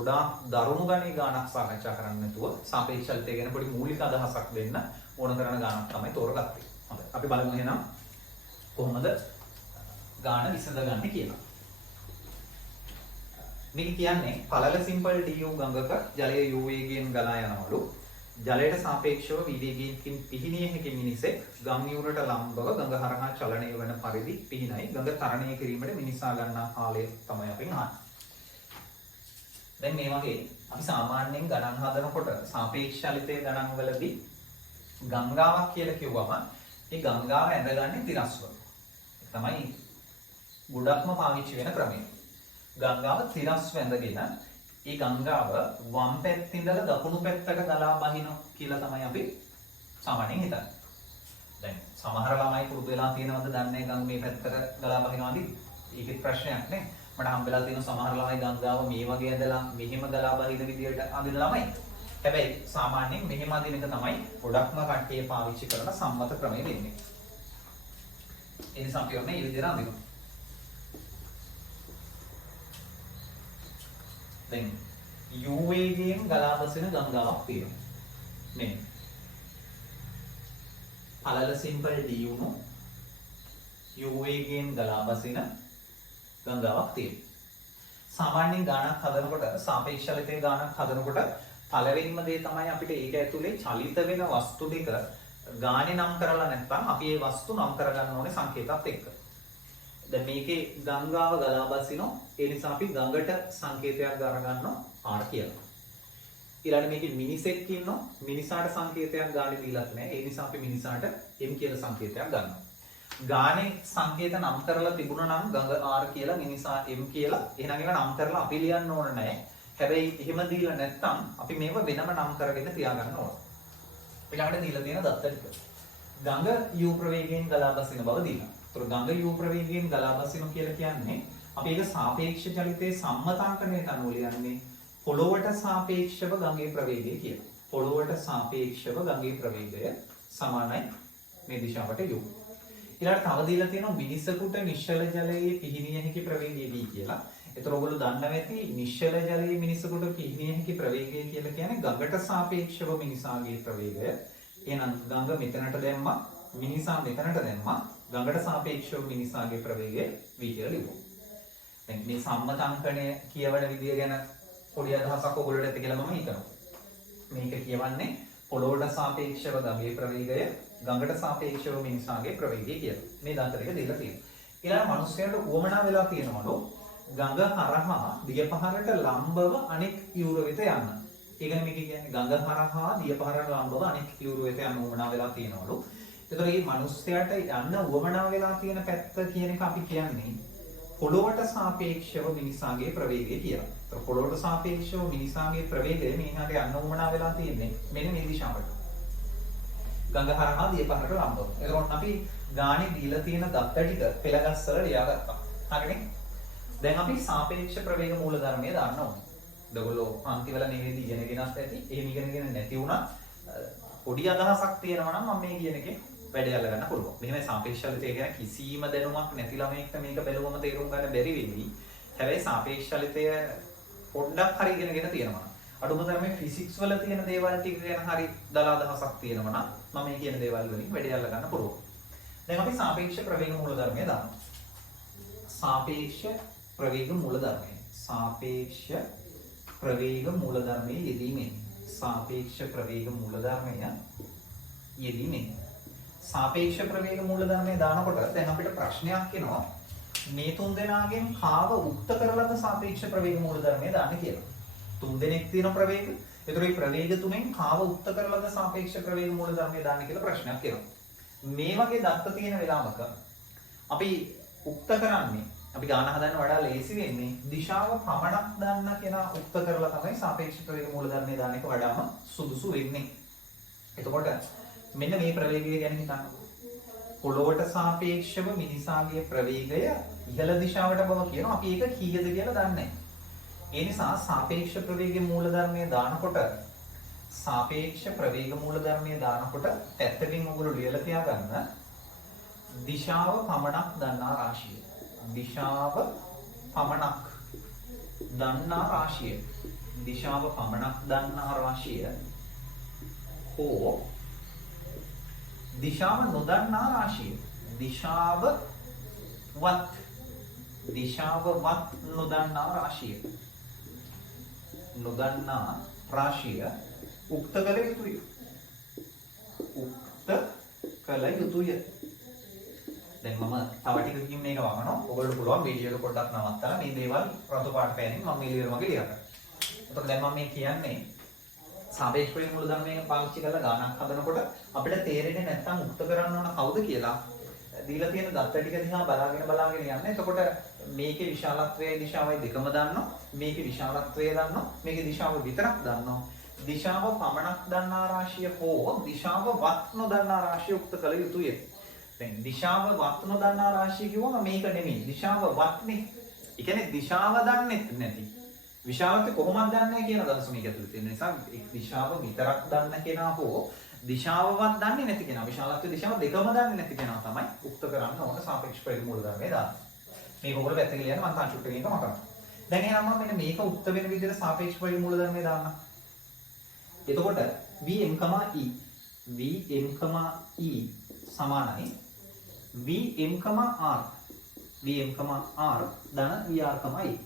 ගොඩාක් දරුණු ගණේ ගානක් සාකච්ඡා කරන්න නැතුව සාපේක්ෂතාවය ගැන පොඩි මූලික අදහසක් දෙන්න ඕන කරන ගානක් තමයි තෝරගත්තේ. හොඳයි. අපි බලමු එහෙනම් කොහොමද ගාන විසඳගන්නේ කියලා. මේක කියන්නේ පළල සිම්පල් du ගඟක ජලය u වේගයෙන් ගලා යනවලු. ජලයට සාපේක්ෂව v වේගයෙන් පිහිනිය හැකි මිනිසෙක් ගම් යුරට ලම්බව ගඟ හරහා චලනය වන පරිදි පිහිනයි. ගඟ තරණය කිරීමට මිනිසා ගන්නා කාලය තමයි අපි අහන්නේ. දැන් මේ වගේ අපි සාමාන්‍යයෙන් ගණන් හදනකොට සාපේක්ෂ චලිතයේ ගණන් වලදී ගංගාවක් කියලා කිව්වම ඒ ගංගාව ඇඳගන්නේ තිරස්ව. ඒක තමයි ගොඩක්ම පාවිච්චි වෙන ක්‍රමය. ගංගාව තිරස්ව ඇඳගෙන ඒ ගංගාව වම් පැත්තේ ඉඳලා දකුණු පැත්තට ගලා බහින කියලා තමයි අපි සාමාන්‍යයෙන් හිතන්නේ. දැන් සමහර ළමයි පුරුදු වෙලා තියෙනවද දන්නේ ගඟ මේ පැත්තට ගලා බහිනවාද? ඒකේ ප්‍රශ්නයක් නේ. මට හම්බෙලා තියෙන සමහර ළමයි ගංගාව මේ වගේ ඇඳලා මෙහෙම ගලා බහින විදියට අඳින ළමයි. හැබැයි සාමාන්‍යයෙන් මෙහෙම අඳින එක තමයි ගොඩක්ම කට්ටිය පාවිච්චි කරන සම්මත ක්‍රමය වෙන්නේ. ඒ නිසා අපි ඔන්නේ මේ විදියට අඳිනවා. දැන් u වේගයෙන් ගලා බසින ගංගාවක් තියෙනවා. මේ පළල සිම්පල් du ను u වේගයෙන් ගලා බසින ගංගාවක් තියෙනවා. සාමාන්‍යයෙන් ගානක් හදනකොට සාපේක්ෂ චලිතයේ ගානක් හදනකොට පළවෙනිම දේ තමයි අපිට ඒක ඇතුලේ චලිත වෙන වස්තු ටික ගානේ නම් කරලා නැත්නම් අපි ඒ වස්තු නම් කරගන්න ඕනේ සංකේතات එක්ක. දැන් මේකේ ගංගාව ගලා බසිනවා. ඒ නිසා අපි ගඟට සංකේතයක් ගන්නවා R කියලා. ඊළඟට මේකේ මිනිසෙක් ඉන්නවා. මිනිසාට සංකේතයක් ගානේ දීලත් නැහැ. ඒ නිසා අපි මිනිසාට M කියලා සංකේතයක් ගන්නවා. ගානේ සංකේත නම් කරලා තිබුණා නම් ගඟ R කියලා මිනිසා M කියලා. එහෙනම් ඒක නම් කරලා අපි ලියන්න ඕන නැහැ. හැබැයි එහෙම දීලා නැත්නම් අපි මේව වෙනම නම් කරගෙන තියාගන්න ඕන. ඊළඟට දීලා තියෙන දත්ත ටික. ගඟ u ප්‍රවේගයෙන් ගලා බසින බව දීලා. ඒතර ගඟ u ප්‍රවේගයෙන් ගලා බසිනවා කියලා කියන්නේ අපි ඒක සාපේක්ෂ චලිතයේ සම්මතාංකණයට අනුව ලියන්නේ පොළොවට සාපේක්ෂව ගඟේ ප්‍රවේගය කියලා. පොළොවට සාපේක්ෂව ගඟේ ප්‍රවේගය සමානයි මේ දිශාවට u. ඊළඟට තව දීලා තියෙනවා මිනිසෙකුට නිශ්චල ජලයේ පිහිනිය හැකි ප්‍රවේගය v කියලා. ඒතර ඔයගොල්ලෝ දන්නවා ඇති නිශ්චල ජලයේ මිනිසෙකුට පිහිනිය හැකි ප්‍රවේගය කියලා කියන්නේ ගඟට සාපේක්ෂව මිනිසාගේ ප්‍රවේගය. එහෙනම් ගඟ මෙතනට දැම්මා මිනිසා මෙතනට දැම්මා ගඟට සාපේක්ෂව මිනිසාගේ ප්‍රවේගය v කියලා ලියමු. දැන් මේ සම්මතාංකණය කියවන විදිය ගැන පොඩි අදහසක් ඔයගොල්ලෝ ඇති කියලා මම හිතනවා. මේක කියවන්නේ පොළොවට සාපේක්ෂව ගඟේ ප්‍රවේගය ගඟට සාපේක්ෂව මිනිසාගේ ප්‍රවේගය කියලා. මේ දන්ත දෙක දීලා තියෙනවා. ඊළඟ මිනිස්යාට උවමනා වෙලා තියෙනවලු ගඟ හරහා දියපහරට ලම්බව අනෙක් යුර වෙත යන්න. ඒ කියන්නේ මේක කියන්නේ ගඟ හරහා දියපහරට ලම්බව අනෙක් යුර වෙත යන්න උවමනා වෙලා තියෙනවලු. ඒතර මේ මිනිස්යාට යන්න උවමනා වෙලා තියෙන පැත්ත කියන එක අපි කියන්නේ පොළොවට සාපේක්ෂව මිනිසාගේ ප්‍රවේගය කියලා. ඒතර පොළොවට සාපේක්ෂව මිනිසාගේ ප්‍රවේගය මෙහාට යන්න උවමනා වෙලා තියෙන්නේ මෙන්න මේ දිශාවට. ගඟ හරහා දියපහරට ලම්බව. එතකොට අපි ගානේ දීලා තියෙන දත්ත ටික පෙළගස්සල ලියාගත්තා. හරිනේ? දැන් අපි සාපේක්ෂ ප්‍රවේග මූලධර්මය දාන්න ඕනේ. ඔයගොල්ලෝ පන්තිවල නෙවෙයි ඉගෙනගෙනත් ඇති. එහෙම ඉගෙනගෙන නැති වුණා පොඩි අදහසක් තියෙනවා නම් මම මේ කියන එකේ වැඩ යල්ල ගන්න පුළුවන්. මෙහෙම සාපේක්ෂ චලිතය ගැන කිසිම දැනුමක් නැති ළමයෙක්ට මේක බැලුවම තේරුම් ගන්න බැරි වෙන්නේ. හැබැයි සාපේක්ෂ චලිතය පොඩ්ඩක් හරි ඉගෙනගෙන තියෙනවා. අඩුම තරමේ ෆිසික්ස් වල තියෙන දේවල් ටික ගැන හරි දලා අදහසක් තියෙනවා නම් මම මේ කියන දේවල් වලින් වැඩ යල්ල ගන්න පුළුවන්. දැන් අපි සාපේක්ෂ ප්‍රවේග මූලධර්මය දානවා. සාපේක්ෂ ප්‍රවේග මූලධර්මය. සාපේක්ෂ ප්‍රවේග මූලධර්මයේ යෙදීමෙන්. සාපේක්ෂ ප්‍රවේග මූලධර්මය යෙදීමෙන්. සාපේක්ෂ ප්‍රවේග මූලධර්මය දානකොට දැන් අපිට ප්‍රශ්නයක් එනවා මේ තුන් දෙනාගෙන් කාව උක්ත කරලාද සාපේක්ෂ ප්‍රවේග මූලධර්මය දාන්න කියලා. තුන් දෙනෙක් තියෙන ප්‍රවේග. ඒතර මේ ප්‍රවේග තුනෙන් කාව උක්ත කරලාද සාපේක්ෂ ප්‍රවේග මූලධර්මය දාන්න කියලා ප්‍රශ්නයක් එනවා. මේ වගේ දත්ත තියෙන වෙලාවක අපි උක්ත කරන්නේ අපි ගාන හදන්න වඩා ලේසි වෙන්නේ දිශාව පමණක් දාන්න කෙනා උක්ත කරලා තමයි සාපේක්ෂ ප්‍රවේග මූලධර්මය දාන්න එක වඩාම සුදුසු වෙන්නේ. එතකොට මෙන්න මේ ප්‍රවේගය ගැන හිතන්න. පොළොවට සාපේක්ෂව මිනිසාගේ ප්‍රවේගය ඉහළ දිශාවට බව කියනවා. අපි ඒක කීයද කියලා දන්නේ නැහැ. ඒ නිසා සාපේක්ෂ ප්‍රවේග මූලධර්මය දානකොට සාපේක්ෂ ප්‍රවේග මූලධර්මය දානකොට පැත්තකින් ඔයගොල්ලෝ ලියලා තියාගන්න දිශාව පමණක් දන්නා දිශාව පමණක් දන්නා රාශිය. දිශාව පමණක් දන්නා රාශිය හෝ දිශාව නොදන්නා රාශිය. දිශාවවත් නොදන්නා රාශිය. නොදන්නා රාශිය උක්ත කළ යුතුය. දැන් මම තව ටිකකින් මේක වහනවා. ඔයගොල්ලෝ පුළුවන් වීඩියෝ එක පොඩ්ඩක් නවත්තලා මේ දේවල් රතු පාට පෑනින් මම මේ ලියලා වගේ ලියා ගන්න. එතකොට දැන් මම මේ කියන්නේ සාපේක්ෂ ප්‍රේම මූලධර්මයෙන් පාවිච්චි කරලා ගානක් හදනකොට අපිට තේරෙන්නේ නැත්නම් උක්ත කරන්න ඕන කවුද කියලා දීලා තියෙන දත්ත ටික දිහා බලාගෙන යන්න. එතකොට මේකේ විශාලත්වයේ දිශාවයි දෙකම දන්නවා. මේකේ විශාලත්වය දන්නවා. මේකේ දිශාව විතරක් දන්නවා. දිශාව පමණක් දන්නා රාශිය හෝ දිශාවවත් නොදන්නා රාශිය උක්ත කළ යුතුය. දැන් දිශාවවත් නොදන්නා රාශිය කිව්වම මේක නෙමෙයි. දිශාවවත්නේ. ඒ කියන්නේ දිශාව දන්නේ නැති. විශාලත්වය කොහොමද දන්නේ කියන අදහස මේක ඇතුළේ තියෙන නිසා දිශාව විතරක් දන්න කෙනා හෝ දිශාවවත් දන්නේ නැති කෙනා විශාලත්වය දිශාව දෙකම දන්නේ නැති කෙනා තමයි උක්ත කරන්න ඕන සාපේක්ෂ ප්‍රේම මූලධර්මයේ දාන්නේ. මේක ඔයගොල්ලෝ පැත්තක ලියන්න මම තාම චුට්ටකින් එකම කරනවා. දැන් එහෙනම් මම මෙන්න මේක උක්ත වෙන විදිහට සාපේක්ෂ ප්‍රේම මූලධර්මයේ දාන්න. එතකොට Vm, E සමානයි Vm, R. Vm, R ධන Vr, E.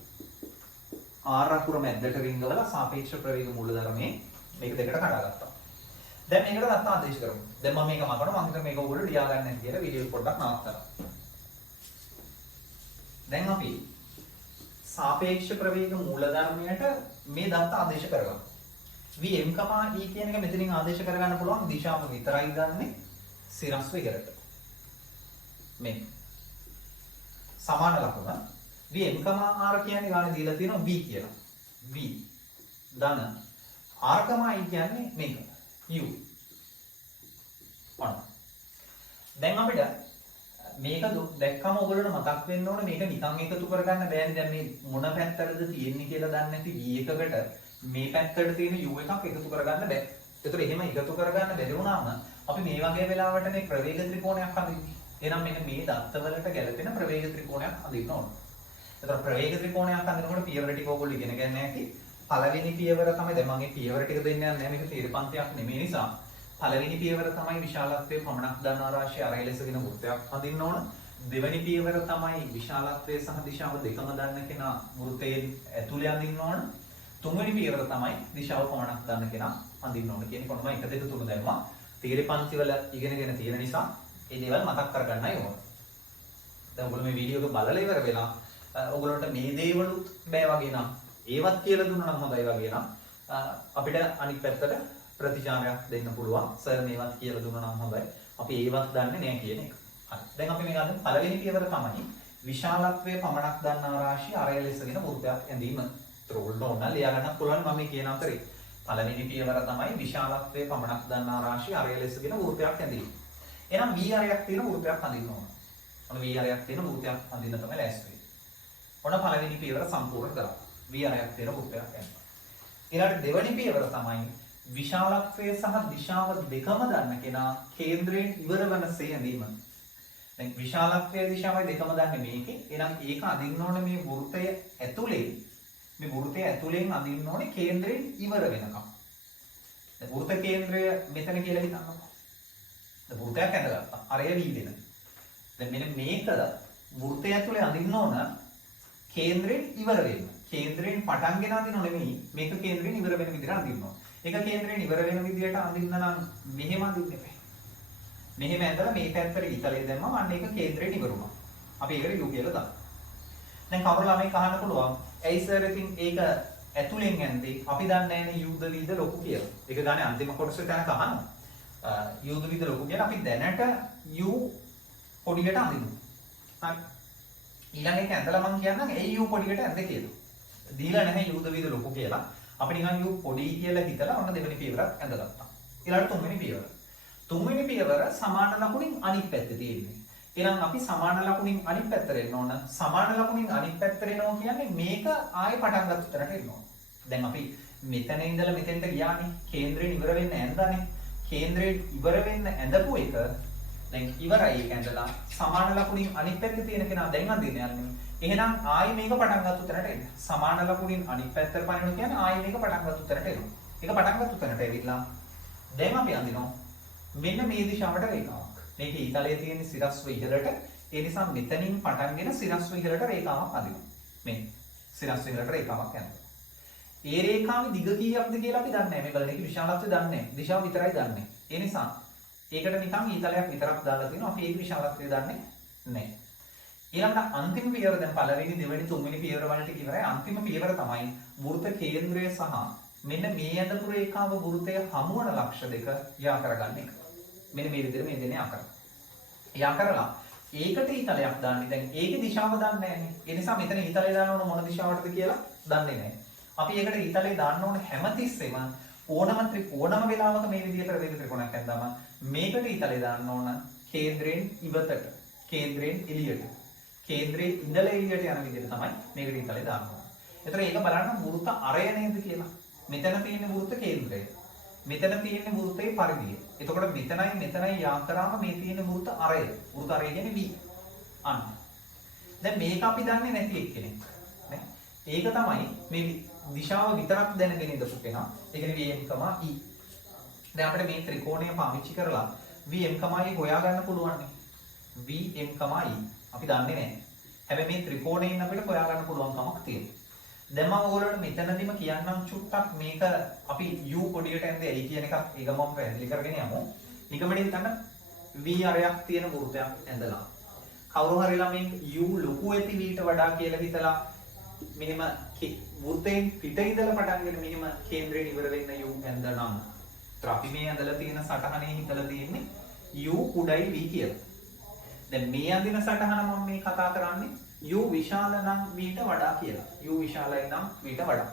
R අකුර මැද්දට රිංගවලා සාපේක්ෂ ප්‍රවේග මූලධර්මයේ මේක දෙකට කඩාගත්තා. දැන් මේකට දත්ත ආදේශ කරමු. දැන් මම මේක මකනවා. මම හිතන මේක ඔයගොල්ලෝ ලියා ගන්න නැති කියලා වීඩියෝ පොඩ්ඩක් නවත්තලා. දැන් අපි සාපේක්ෂ ප්‍රවේග මූලධර්මයට මේ දත්ත ආදේශ කරගමු. Vm, E කියන එක මෙතනින් ආදේශ කරගන්න පුළුවන් දිශාව විතරයි දන්නේ සිරස් වේගයට. මේ සමාන ලකුණ Vm, R කියන්නේ ගානේ දීලා තියෙනවා V කියලා. V ධන R, E කියන්නේ මේක U. ඔන්න. දැන් අපිට මේක දැක්කම ඔයගොල්ලෝ මතක් වෙන්න ඕනේ මේක නිකන් එකතු කරගන්න බෑනේ. දැන් මේ මොන පැත්තටද තියෙන්නේ කියලා දන්නේ නැති V එකකට මේ පැත්තට තියෙන U එකක් එකතු කරගන්න බෑ. ඒතර එහෙම එකතු කරගන්න බැරි වුණාම අපි මේ වගේ වෙලාවට මේ ප්‍රවේග ත්‍රිකෝණයක් අඳින්නේ. එහෙනම් මෙන්න මේ දත්තවලට ගැලපෙන ප්‍රවේග ත්‍රිකෝණයක් අඳින්න ඕන. ඒතර ප්‍රවේග ත්‍රිකෝණයක් අඳිනකොට පියවර ටික ඔයගොල්ලෝ ඉගෙන ගන්න ඇති. පළවෙනි පියවර තමයි දැන් මම මේ පියවර ටික දෙන්නේ නැහැ මේක තීරපන්තියක් නෙමෙයි නිසා පළවෙනි පියවර තමයි විශාලත්වයේ පමණක් දන්නා රාශිය අරයි ලෙසගෙන වෘත්තයක් අඳින්න ඕන. දෙවෙනි පියවර තමයි විශාලත්වයේ සහ දිශාව දෙකම දන්න කෙනා වෘත්තයේ ඇතුලේ අඳින්න ඕන. තුන්වෙනි පියවර තමයි දිශාව පමණක් දන්න කෙනා අඳින්න ඕන කියන කොනම 1 2 3 දැම්මා. තීරපන්ති වල ඉගෙනගෙන තියෙන නිසා මේ දේවල් මතක් කරගන්නයි ඕන. දැන් ඔයගොල්ලෝ මේ වීඩියෝ එක බලලා ඉවර වෙලා ඔයගොල්ලන්ට මේ දේවලුත් බෑ වගේ නම් ඒවත් කියලා දුන්නා නම් හොඳයි වගේ නම් අපිට අනිත් පැත්තට ප්‍රතිචාරයක් දෙන්න පුළුවන්. සර් මේවත් කියලා දුන්නා නම් හොඳයි. අපි ඒවත් දන්නේ නැහැ කියන එක. හරි. දැන් අපි මේ ගන්න පළවෙනි පියවර තමයි විශාලත්වයේ පමණක් දන්නා රාශිය අරය ලෙසගෙන වෘත්තයක් ඇඳීම. ත්‍රෝල් ඕන ලියා ගන්නත් පුළුවන් මම මේ කියන අතරේ. පළවෙනි පියවර තමයි විශාලත්වයේ පමණක් දන්නා රාශිය අරය ලෙසගෙන වෘත්තයක් ඇඳීම. එහෙනම් V අරයක් තියෙන වෘත්තයක් අඳින්න ඕන. ඔන්න V අරයක් තියෙන වෘත්තයක් අඳින්න තමයි ලෑස්ති වෙන්නේ. ඔන්න පළවෙනි පියවර සම්පූර්ණ කරා. V අරයක් තියෙන වෘත්තයක් ඇඳලා. ඊළඟ දෙවෙනි පියවර තමයි විශාලත්වය සහ දිශාව දෙකම දන්න කෙනා කේන්ද්‍රයෙන් ඉවර වෙනසේ ඇඳීම. දැන් විශාලත්වයේ දිශාවයි දෙකම දන්නේ මේකේ. එහෙනම් ඒක අඳින්න ඕනේ මේ වෘත්තය ඇතුලේ. මේ වෘත්තය ඇතුලෙන් අඳින්න ඕනේ කේන්ද්‍රයෙන් ඉවර වෙනකම්. දැන් වෘත්ත කේන්ද්‍රය මෙතන කියලා හිතන්නකෝ. දැන් වෘත්තයක් ඇඳගත්තා. අරය V දෙන. දැන් මෙන්න මේක වෘත්තය ඇතුලේ අඳින්න ඕන කේන්ද්‍රයෙන් ඉවර වෙන්න. කේන්ද්‍රයෙන් පටන්ගෙන අඳිනව නෙමෙයි. මේක කේන්ද්‍රයෙන් ඉවර වෙන විදිහට අඳින්න ඕන. ඒක කේන්ද්‍රයෙන් ඉවර වෙන විදිහට අඳින්න නම් මෙහෙම අඳින්න එපා. මෙහෙම ඇඳලා මේ පැත්තට ඉතලේ දැම්මම අන්න ඒක කේන්ද්‍රයෙන් ඉවර වුණා. අපි ඒකට U කියලා දාමු. දැන් කවුරු ළමයි අහන්න පුළුවන්. ඇයි සර් ඉතින් ඒක ඇතුලෙන් ඇන්දේ? අපි දන්නේ නැහැනේ U ද V ද ලොකු කියලා. ඒක ගානේ අන්තිම කොටසේ තැනක අහනවා. U ද V ද ලොකු කියලා අපි දැනට U පොඩියට අඳිමු. හරි. ඊළඟ එක ඇඳලා මම කියන්නම් ඇයි U පොඩියට ඇන්දේ කියලා. දීලා නැහැ U ද V ද ලොකු කියලා. අපි නිකන් U පොඩි කියලා හිතලා ඔන්න දෙවෙනි පියවරත් ඇඳගත්තා. ඊළඟ තුන්වෙනි පියවර. තුන්වෙනි පියවර සමාන ලකුණින් අනිත් පැත්තේ තියෙන්නේ. එහෙනම් අපි සමාන ලකුණින් අනිත් පැත්තට එන්න ඕන. සමාන ලකුණින් අනිත් පැත්තට එනවා කියන්නේ මේක ආයෙ පටන් ගන්න උතරට එන්න ඕන. දැන් අපි මෙතන ඉඳලා මෙතෙන්ට ගියානේ. කේන්ද්‍රයෙන් ඉවර වෙන්න ඇඳලානේ. කේන්ද්‍රයෙන් ඉවර වෙන්න ඇඳපු එක දැන් ඉවරයි ඒක ඇඳලා සමාන ලකුණින් අනිත් පැත්තේ තියෙන කෙනා දැන් අඳින්න යන්නේ. එහෙනම් ආයි මේක පටන් ගත්ත තැනට එන්න. සමාන ලකුණින් අනිත් පැත්තට පනිනවා කියන්නේ ආයි මේක පටන් ගත්ත තැනට එනවා. ඒක පටන් ගත්ත තැනට ඇවිල්ලා දැන් අපි අඳිනවා මෙන්න මේ දිශාවට රේඛාවක්. මේක ඊතලයේ තියෙන සිරස්ව ඉහළට ඒ නිසා මෙතනින් පටන්ගෙන සිරස්ව ඉහළට රේඛාවක් අඳිනවා. මේ සිරස්ව ඉහළට රේඛාවක් යනවා. ඒ රේඛාවේ දිග කීයක්ද කියලා අපි දන්නේ නැහැ. මේ බලන එක විශාලත්වය දන්නේ නැහැ. දිශාව විතරයි දන්නේ. ඒ නිසා ඒකට නිකන් ඊතලයක් විතරක් දාලා තියෙනවා. අපි ඒක විශාලත්වය දන්නේ නැහැ. ඊළඟට අන්තිම පියවර දැන් පළවෙනි දෙවෙනි තුන්වෙනි පියවර වලට ඉවරයි. අන්තිම පියවර තමයි වෘත්ත කේන්ද්‍රය සහ මෙන්න මේ ඇඳපු රේඛාව වෘත්තය හමුවන ලක්ෂ දෙක යා කරගන්න එක. මෙන්න මේ විදිහට මේ දෙන්නේ යා කරලා. යා කරලා ඒකට ඊතලයක් දාන්නේ. දැන් ඒකේ දිශාව දන්නේ නැහැ. ඒ නිසා මෙතන ඊතලය දාන්න ඕන මොන දිශාවටද කියලා දන්නේ නැහැ. අපි ඒකට ඊතලය දාන්න ඕන හැමතිස්සෙම ඕනම වෙලාවක මේ විදිහට ප්‍රවේග ත්‍රිකෝණයක් ඇද්දාම මේකට ඊතලය දාන්න ඕන කේන්ද්‍රයෙන් ඉවතට, කේන්ද්‍රයෙන් එළියට. කේන්ද්‍රයේ ඉඳලා එළියට යන විදිහට තමයි මේකට ඊතලය දාන්න ඕන. ඒතර ඒක බලන්න වෘත්ත අරය නේද කියලා. මෙතන තියෙන වෘත්ත කේන්ද්‍රය. මෙතන තියෙන වෘත්තයේ පරිධිය. එතකොට මෙතනයි යා කරාම මේ තියෙන වෘත්ත අරය. වෘත්ත අරය කියන්නේ V. අන්න. දැන් මේක අපි දන්නේ නැති එක්කෙනෙක්. නේ? ඒක තමයි මේ දිශාව විතරක් දැනගෙන ඉඳපු කෙනා. ඒ කියන්නේ Vm, E. දැන් අපිට මේ ත්‍රිකෝණය පාවිච්චි කරලා Vm, E හොයා ගන්න පුළුවන් නේ. Vm, E. අපි දන්නේ නැහැ. හැබැයි මේ ත්‍රිකෝණයෙන් අපිට හොයා ගන්න පුළුවන් කමක් තියෙනවා. දැන් මම ඔයගොල්ලන්ට මෙතනදිම කියන්නම් චුට්ටක් මේක අපි U පොඩියට ඇඳේ ඇයි කියන එකත් ඒක මම පැහැදිලි කරගෙන යමු. නිකමඩින් ගන්න V අරයක් තියෙන වෘත්තයක් ඇඳලා. කවුරු හරි ළමෙන් U ලොකු ඇති V ට වඩා කියලා හිතලා මෙහෙම වෘත්තයෙන් පිට ඉඳලා පටන්ගෙන මෙහෙම කේන්ද්‍රයෙන් ඉවර වෙන්න U ඇඳනම්. අපි මේ ඇඳලා තියෙන සටහනේ හිතලා තියෙන්නේ U කුඩයි V කියලා. දැන් මේ අඳින සටහන මම මේ කතා කරන්නේ U විශාල නම් V ට වඩා කියලා. U විශාලයි නම් V ට වඩා.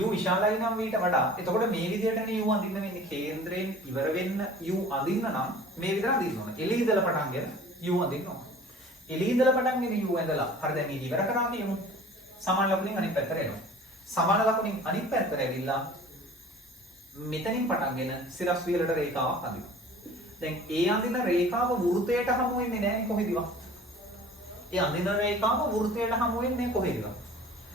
U විශාලයි නම් V ට වඩා. එතකොට මේ විදිහටනේ U අඳින්න වෙන්නේ. කේන්ද්‍රයෙන් ඉවර වෙන්න U අඳින්න නම් මේ විදිහට අඳින්න ඕන. එළිය ඉඳලා පටන්ගෙන U අඳින්න ඕන. එළිය ඉඳලා පටන්ගෙන U ඇඳලා හරි දැන් මේක ඉවර කරා කියමු. සමාන ලකුණින් අනිත් පැත්තට එනවා. සමාන ලකුණින් අනිත් පැත්තට ඇවිල්ලා මෙතනින් පටන්ගෙන සිරස් වියලට රේඛාවක් අඳිනවා. දැන් ඒ අඳින රේඛාව වෘත්තයට හමු වෙන්නේ නැහැ කොහෙදවත්. ඒ අඳින රේඛාව වෘත්තයට හමු වෙන්නේ කොහෙදවත්.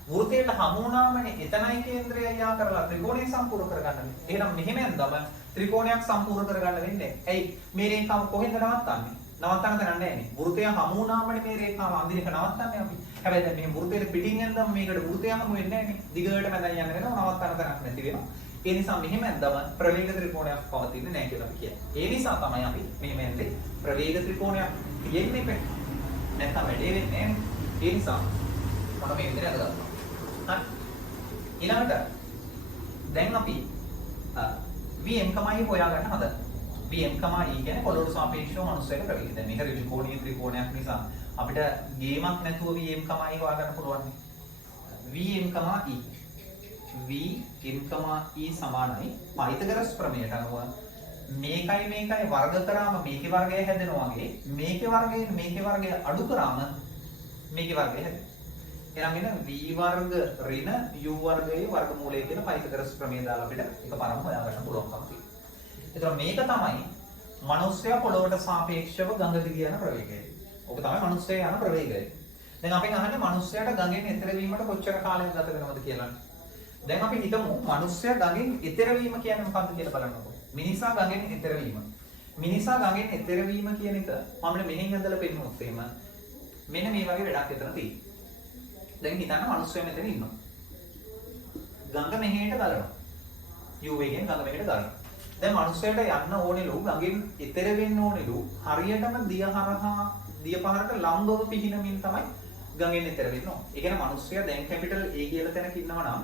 වෘත්තයට හමු වුණාමනේ එතනයි කේන්ද්‍රය යා කරලා ත්‍රිකෝණය සම්පූර්ණ කරගන්න. එහෙනම් මෙහෙම යන්දම ත්‍රිකෝණයක් සම්පූර්ණ කරගන්න වෙන්නේ. ඇයි මේ රේඛාව කොහෙන්ද නවත්තන්නේ? නවත්තන්න තැනක් නැහැ නේ. වෘත්තය හමු වුණාමනේ මේ රේඛාව අඳින එක නවත්තන්නේ අපි. හැබැයි දැන් මේ වෘත්තයට පිටින් යන්දම මේකට වෘත්තය හමු වෙන්නේ නැහැ නේ. දිගට මැදන් යන්න වෙනවා නවත්තන්න තැනක් නැති වෙනවා. ඒ නිසා මෙහෙම ඇද්දම ප්‍රවේග ත්‍රිකෝණයක් පවතින්නේ නැහැ කියලා අපි කියන්නේ. ඒ නිසා තමයි අපි මෙහෙම ඇද්දේ ප්‍රවේග ත්‍රිකෝණයක් තියෙන්නේ නැහැ. නැත්නම් වැඩේ වෙන්නේ නැහැ. ඒ නිසා මොන මේ විදිහට අදගන්නවා. හරි. ඊළඟට දැන් අපි Vm, E හොයාගන්න හදනවා. Vm, E කියන්නේ පොළොවට සාපේක්ෂව මනුස්සයෙක් ප්‍රවේගය. දැන් මේක ඍජුකෝණීය ත්‍රිකෝණයක් නිසා අපිට ගේමක් නැතුව Vm, E හොයාගන්න පුළුවන්. Vm, E Vm, E සමානයි පයිතගොරස් ප්‍රමේයට අනුව මේකයි වර්ග කරාම මේකේ වර්ගය හැදෙනවා වගේ මේකේ වර්ගය අඩු කරාම මේකේ වර්ගය හැදෙනවා. එහෙනම් එන V වර්ග ඍණ U වර්ගයේ වර්ගමූලය කියන පයිතගොරස් ප්‍රමේය දාලා අපිට එකපාරම හොයාගන්න පුළුවන්කම තියෙනවා. ඒතර මේක තමයි මනුස්සයා පොළොවට සාපේක්ෂව ගඟ දිගේ යන ප්‍රවේගය. ඔක තමයි මනුස්සයා යන ප්‍රවේගය. දැන් අපි අහන්නේ මනුස්සයාට ගඟෙන් එතර වීමට කොච්චර කාලයක් ගත වෙනවද කියලා. දැන් අපි හිතමු මිනිස්සයා ගඟෙන් එතර වීම කියන්නේ මොකක්ද කියලා බලන්නකො. මිනිසා ගඟෙන් එතර වීම. මිනිසා ගඟෙන් එතර වීම කියන එක මම මෙහෙන් ඇඳලා පෙන්නනොත් එහෙම මෙන්න මේ වගේ වැඩක් එතන තියෙනවා. දැන් හිතන්න මිනිස්සයා මෙතන ඉන්නවා. ගඟ මෙහෙට ගලනවා. U වේගෙන් ගඟ මෙහෙට ගලනවා. දැන් මිනිස්සයාට යන්න ඕනෙලු ගඟෙන් එතර වෙන්න ඕනෙලු හරියටම දිය පහරට ලම්බව පිහිනමින් තමයි ගඟෙන් එතර වෙන්න ඕනේ. ඒ කියන්නේ මිනිස්සයා දැන් කැපිටල් A කියලා තැනක ඉන්නවා නම්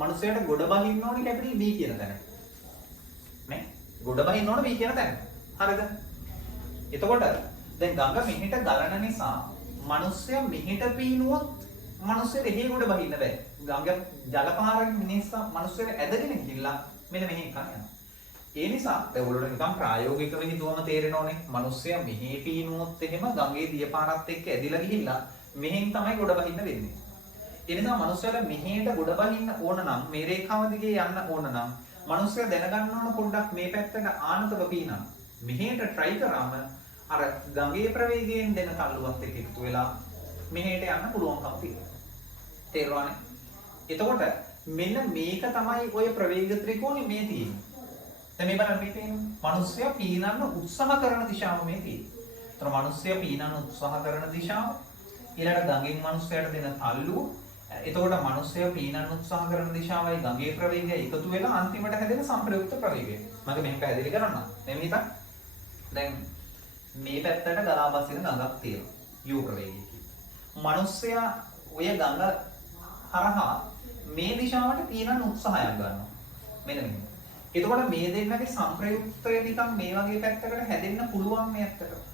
මනුස්සයට ගොඩ බහින්න ඕනේ කැපිටල් B කියන තැන. නේ? ගොඩ බහින්න ඕනේ B කියන තැන. හරිද? එතකොට දැන් ගඟ මෙහෙට ගලන නිසා මනුස්සයා මෙහෙට පීනුවොත් මනුස්සයා දෙහි ගොඩ බහින්න බෑ. ගඟ ජල පහරකින් මිනිස්සා මනුස්සයා ඇදගෙන ගිහිල්ලා මෙන්න මෙහෙ කන යනවා. ඒ නිසා දැන් ඔයගොල්ලෝ නිකන් ප්‍රායෝගිකව හිතුවම තේරෙනෝනේ මනුස්සයා මෙහෙ පීනුවොත් එහෙම ගඟේ දිය පාරත් එක්ක ඇදිලා ගිහිල්ලා මෙහෙන් තමයි ගොඩ බහින්න වෙන්නේ. ඒ නිසා මනුස්සයලා මෙහෙට ගොඩ බහින්න ඕන නම් මේ රේඛාව දිගේ යන්න ඕන නම් මනුස්සයා දැනගන්න ඕන පොඩ්ඩක් මේ පැත්තට ආනතව පීනන. මෙහෙට try කරාම අර ගඟේ ප්‍රවේගයෙන් දෙන තල්ලුවත් එක්ක එකතු වෙලා මෙහෙට යන්න පුළුවන්කම තියෙනවා. තේරුණානේ? එතකොට මෙන්න මේක තමයි ඔය ප්‍රවේග ත්‍රිකෝණේ මේ තියෙන්නේ. දැන් මේ බලන්න මේ තියෙන්නේ. මිනිස්සයා පීනන්න උත්සාහ කරන දිශාව මේ තියෙන්නේ. ඒතර මිනිස්සයා පීනන්න උත්සාහ කරන දිශාව ඊළඟ ගඟෙන් මිනිස්සයාට දෙන තල්ලුව. එතකොට මිනිස්සයා පීනන්න උත්සාහ කරන දිශාවයි ගඟේ ප්‍රවේගය එකතු වෙලා අන්තිමට හැදෙන සංප්‍රයුක්ත ප්‍රවේගය. මම මේක පැහැදිලි කරන්නම්. මේ හිතන්න. දැන් මේ පැත්තට ගලා බසින ගඟක් තියෙනවා. u ප්‍රවේගය කියන්නේ. මිනිස්සයා ඔය ගඟ හරහා මේ දිශාවට පීනන්න උත්සාහයක් ගන්නවා. මෙන්න මෙහෙම. එතකොට මේ දෙන්නගේ සංප්‍රයුක්තය නිකන් මේ වගේ පැත්තකට හැදෙන්න පුළුවන් මේ ඇත්තට.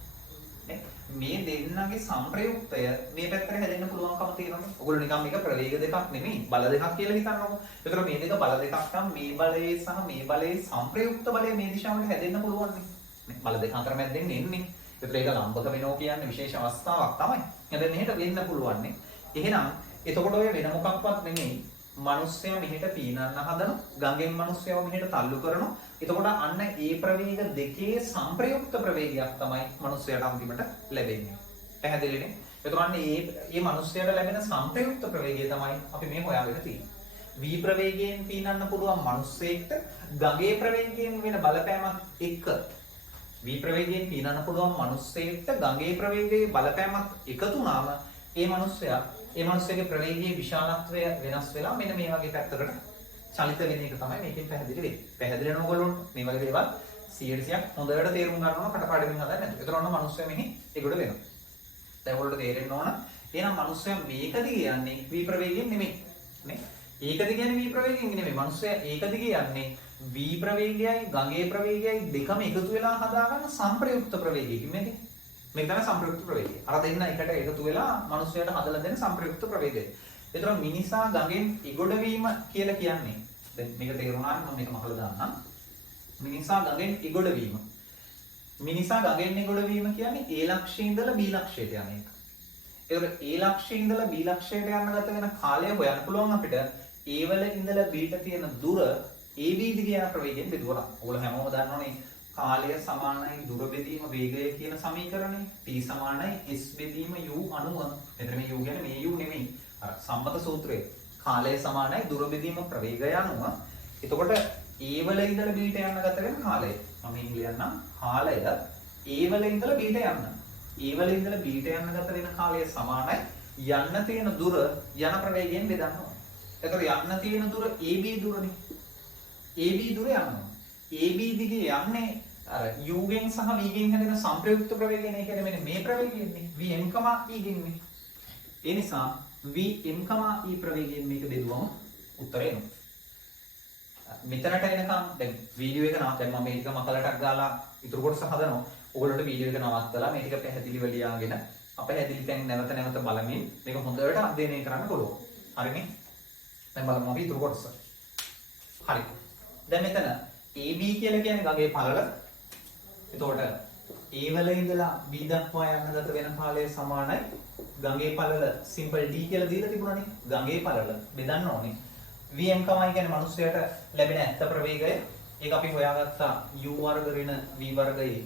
මේ දෙන්නගේ සංප්‍රයුක්තය මේ පැත්තට හැදෙන්න පුළුවන්කම තියෙනවා. ඔයගොල්ලෝ නිකන් මේක ප්‍රවේග දෙකක් නෙමෙයි බල දෙකක් කියලා හිතන්නකෝ. ඒතර මේ දෙක බල දෙකක් නම් මේ බලයේ සහ මේ බලයේ සංප්‍රයුක්ත බලය මේ දිශාවට හැදෙන්න පුළුවන් නේ. බල දෙක අතර මැද්දෙන් එන්නේ. ඒතර ඒක ලම්බක වෙනවා කියන්නේ විශේෂ අවස්ථාවක් තමයි. දැන් මෙහෙට වෙන්න පුළුවන් නේ. එහෙනම් එතකොට ඔය වෙන මොකක්වත් නෙමෙයි. මිනිස්සයා මෙහෙට පීනන්න හදන ගඟෙන් මිනිස්සයව මෙහෙට තල්ලු කරනවා. එතකොට අන්න ඒ ප්‍රවේග දෙකේ සංප්‍රයුක්ත ප්‍රවේගයක් තමයි මිනිස්සයාට අන්තිමට ලැබෙන්නේ. පැහැදිලිනේ? එතකොට අන්න මේ මිනිස්සයාට ලැබෙන සංප්‍රයුක්ත ප්‍රවේගය තමයි අපි මේ හොයාගෙන තියෙන්නේ. v ප්‍රවේගයෙන් පීනන්න පුළුවන් මිනිස්සෙක්ට ගඟේ ප්‍රවේගයෙන් වෙන බලපෑමක් එක්ක v ප්‍රවේගයෙන් පීනන්න පුළුවන් මිනිස්සෙක්ට ගඟේ ප්‍රවේගයේ බලපෑමක් එකතු වුණාම ඒ මිනිස්සයාගේ ප්‍රවේගයේ විශාලත්වය වෙනස් වෙලා මෙන්න මේ වගේ පැත්තකට චලිත වෙන එක තමයි මේකෙන් පැහැදිලි වෙන්නේ. පැහැදිලි වෙන ඕගොල්ලෝ මේ වගේ දේවල් 100% හොඳට තේරුම් ගන්න ඕන කටපාඩමින් හදන්න නැතුව. ඒතර ඔන්න මිනිස්සයා මෙහි ඒකට වෙනවා. දැන් ඔයගොල්ලෝ තේරෙන්න ඕන. එහෙනම් මිනිස්සයා මේක දිගේ යන්නේ v ප්‍රවේගයෙන් නෙමෙයි. නේ? ඒක දිගේ යන්නේ v ප්‍රවේගයෙන් නෙමෙයි. මිනිස්සයා ඒක දිගේ යන්නේ v ප්‍රවේගයයි ගඟේ ප්‍රවේගයයි දෙකම එකතු වෙලා හදාගන්න සංප්‍රයුක්ත ප්‍රවේගයකින් නේද? මේක තමයි සංප්‍රයුක්ත ප්‍රවේගය. අර දෙන්න එකට එකතු වෙලා මිනිස්සයාට හදලා දෙන සංප්‍රයුක්ත ප්‍රවේගය. ඒතර මිනිසා ගඟෙන් ඉගොඩ වීම කියලා කියන්නේ. දැන් මේක තේරුණා නම් මම මේක මහලා දාන්නම්. මිනිසා ගඟෙන් ඉගොඩ වීම. මිනිසා ගඟෙන් ඉගොඩ වීම කියන්නේ A ලක්ෂයේ ඉඳලා B ලක්ෂයට යන එක. ඒතර A ලක්ෂයේ ඉඳලා B ලක්ෂයට යන්න ගත වෙන කාලය හොයන්න පුළුවන් අපිට A වල ඉඳලා B ට තියෙන දුර AB දිගේ යන ප්‍රවේගයෙන් බෙදුවා. ඔයගොල්ලෝ හැමෝම දන්නවනේ කාලය සමානයි දුර බෙදීම වේගය කියන සමීකරණය. T සමානයි S බෙදීම U අණුව. මෙතන මේ U කියන්නේ මේ U නෙමෙයි. අර සම්මත සූත්‍රයේ කාලය සමානයි දුර බෙදීම ප්‍රවේගය අනුව. එතකොට A වල ඉඳලා B ට යන්න ගත වෙන කාලය. මම ඉංග්‍රීසියෙන් කාලය A වල ඉඳලා B ට යන්න. A වල ඉඳලා B ට යන්න ගත වෙන කාලය සමානයි යන්න තියෙන දුර යන ප්‍රවේගයෙන් බෙදන්න ඕනේ. එතකොට යන්න තියෙන දුර AB දුරනේ. AB දුර යනවා. AB දිගේ යන්නේ අර U ගෙන් සහ V ගෙන් හැදෙන සංප්‍රයුක්ත ප්‍රවේගයනේ. ඒ කියන්නේ මෙන්න මේ ප්‍රවේගයනේ Vm, E ගෙන්නේ. ඒ නිසා Vm, E ප්‍රවේගයෙන් මේක බෙදුවම උත්තරය එනවා. මෙතනට එනකම් දැන් වීඩියෝ එක දැන් මම මේක මකලටක් ගාලා ඉතුරු කොටස හදනවා. ඔයගොල්ලෝට වීඩියෝ එක නවත්තලා මේ ටික පැහැදිලිව ලියාගෙන අපැහැදිලි තැන් නැවත බලමින් මේක හොඳට අධ්‍යයනය කරන්න පුළුවන්. හරිනේ? දැන් බලමු අපි ඉතුරු කොටස. හරි. දැන් මෙතන AB කියලා කියන්නේ ගඟේ පළල. එතකොට A වල ඉඳලා B දක්වා යන්න ගත වෙන කාලය සමානයි ගඟේ පළල සිම්පල් D කියලා දීලා තිබුණානේ. ගඟේ පළල බෙදන්න ඕනේ. Vm කියන්නේ මිනිස්සයාට ලැබෙන ඇත්ත ප්‍රවේගය. ඒක අපි හොයාගත්තා u වර්ග ඍණ v වර්ගයේ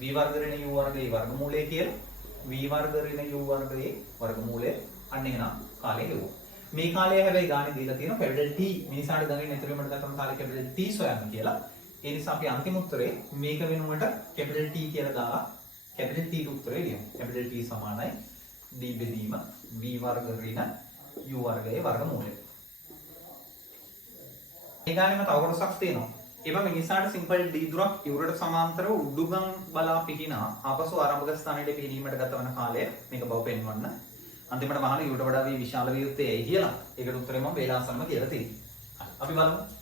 v වර්ග ඍණ u වර්ගයේ වර්ගමූලය කියලා. v වර්ග ඍණ u වර්ගයේ වර්ගමූලය අන්න එහෙනම් කාලය හෙව්වා. මේ කාලය හැබැයි ගානේ දීලා තියෙනවා කැපිටල් T මිනිසාට ගඟෙන් ඇතුළේ වෙන්න ගතම කාලය කැපිටල් T සොයන්න කියලා. ඒ නිසා අපි අන්තිම උත්තරේ මේක වෙනුවට කැපිටල් T කියලා දාලා කැපිටල් T ට උත්තරේ ලියමු. කැපිටල් T සමානයි d බෙදීම v වර්ග ඍණ u වර්ගයේ වර්ගමූලය. මේ ගානේම තව කොටසක් තියෙනවා. ඒවා මිනිසාට සිම්පල් d දුරක් ඉවුරට සමාන්තරව උඩුගම් බලා පිහිනා ආපසු ආරම්භක ස්ථානයේ පිහිනීමට ගත වන කාලය මේක බව පෙන්වන්න. අන්තිමට මහාන ඊට වඩා විශාල වියුත්තේ ඇයි කියලා. ඒකට උත්තරේ මම වේලාසනම කියලා තියෙනවා. අපි බලමු.